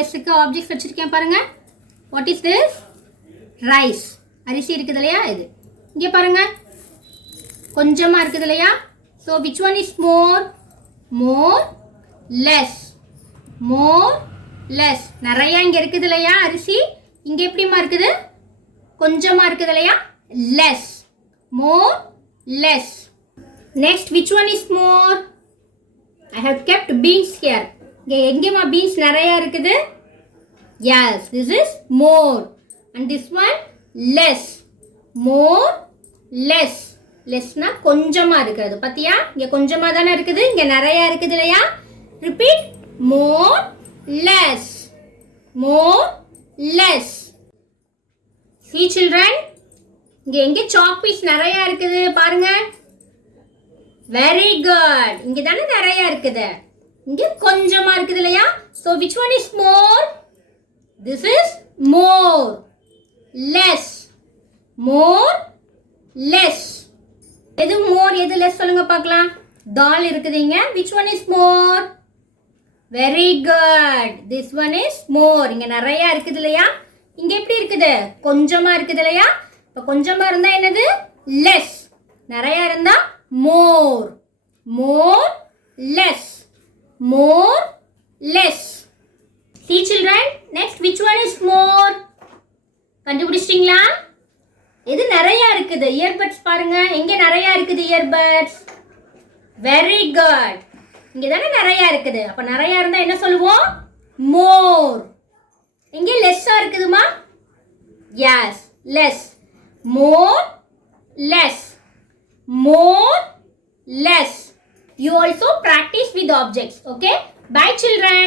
லெஸ்ஸுக்கு objects வச்சுருக்கேன் பாருங்கள். What is this? Rice. அரிசி இருக்குது இல்லையா இது. இங்கே பாருங்கள் கொஞ்சமாக இருக்குது இல்லையா. So which one is more? More, less. More, less. நிறையா இங்கே இருக்குது இல்லையா அரிசி. இங்கே எப்படிமா இருக்குது? கொஞ்சமாக இருக்குது இல்லையா. Less. More, less. Next which one is more? I have kept beans here. இங்கே எங்கேமா பீன்ஸ் நிறையா இருக்குது? Yes, this is more. And this one less. More, less. லெஸ்னா கொஞ்சமாக இருக்கிறது. பார்த்தியா இங்கே கொஞ்சமாக தானே இருக்குது, இங்கே நிறையா இருக்குது இல்லையா. ரிப்பீட். மோர், less. More, less. See children, இங்கே எங்கே சாக் பீஸ் நிறையா இருக்குது பாருங்க. Very good. இங்கே தானே நிறையா இருக்குது, இங்கே கொஞ்சமாக இருக்குது இல்லையா. So which one is more? This is more. Less. More, less. எது மோர் எது லெஸ் சொல்லுங்க பார்க்கலாம். தால் இருக்குதுங்க. Which one is more? Very good. This one is more. இங்கே நிறையா இருக்குது இல்லையா. இங்கே எப்படி இருக்குது? கொஞ்சமாக இருக்குது இல்லையா. இப்போ கொஞ்சமாக இருந்தால் என்னது? லெஸ். நிறையா இருந்தால் மோர். மோர், less. More, less. See children, next which one is more? கண்டுபிடிச்சிட்டீங்களா? எது நிறையா இருக்குது? இயர்பட்ஸ் பாருங்க. எங்கே நிறையா இருக்குது இயர்பட்ஸ்? Very good. இங்கே தானே நிறையா இருக்குது. அப்போ நிறையா இருந்தால் என்ன சொல்லுவோம்? மோர். எங்கே லெஸ்ஸாக இருக்குதுமா? Yes, less. More, less. More, less. You also practice with objects. Okay? Bye children.